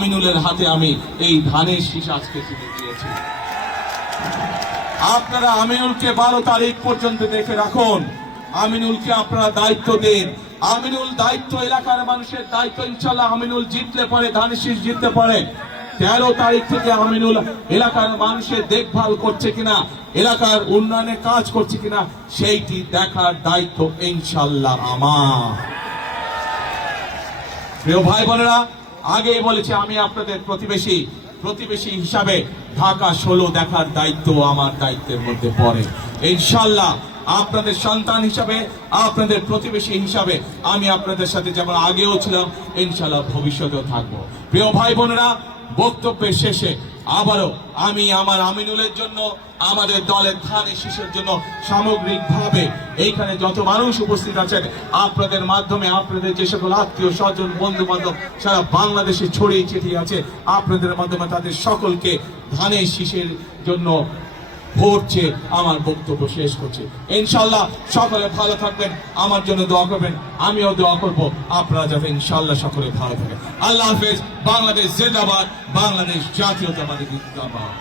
আমিনুলের হাতে আমি এই ধানের শীষ আজকে তুলে দিয়েছি। আপনারা আমিনুলকে 12 তারিখ পর্যন্ত দেখে রাখুন। আমিনুলকে আপনারা দায়িত্ব দিন। আমিনুল দায়িত্ব, এলাকার মানুষের দায়িত্ব। ইনশাল্লাহ আমিনুল জিতলে পারে, ধানের শীষ জিততে পারে। 13 তারিখ থেকে আমিনুল এলাকার মানুষের দেখভাল করছে কিনা, এলাকার উন্নয়নে কাজ করছে কিনা, সেইটি দেখার দায়িত্ব ইনশাল্লাহ আমার। প্রিয় ভাই বোনেরা, আগেই বলেছি আমি আপনাদের প্রতিবেশী হিসাবে ঢাকা 16 দেখার দায়িত্ব আমার দায়িত্বের মধ্যে পড়ে। ইনশাল্লাহ আপনাদের সন্তান হিসাবে, আপনাদের প্রতিবেশী হিসাবে আমি আপনাদের সাথে যেমন আগেও ছিলাম, ইনশাল্লাহ ভবিষ্যতেও থাকবো। প্রিয় ভাই বোনেরা, বক্তব্যের শেষে আবারও আমি আমার আমিনুলের জন্য, আমাদের দলের ধানের শীষের জন্য সামগ্রিকভাবে এইখানে যত মানুষ উপস্থিত আছেন, আপনাদের মাধ্যমে আপনাদের যে সকল আত্মীয় স্বজন বন্ধু বান্ধব সারা বাংলাদেশে ছড়িয়ে ছিটিয়ে আছে, আপনাদের মাধ্যমে তাদের সকলকে ধানের শীষের জন্য ভোট চেয়ে আমার বক্তব্য শেষ করছি। ইনশাল্লাহ সকলে ভালো থাকবেন, আমার জন্য দোয়া করবেন, আমিও দোয়া করব আপনারা যাতে ইনশাল্লাহ সকলে ভালো থাকেন। আল্লাহ হাফেজ। বাংলাদেশ জিন্দাবাদ, বাংলাদেশ জাতীয়তাবাদী জিন্দাবাদ।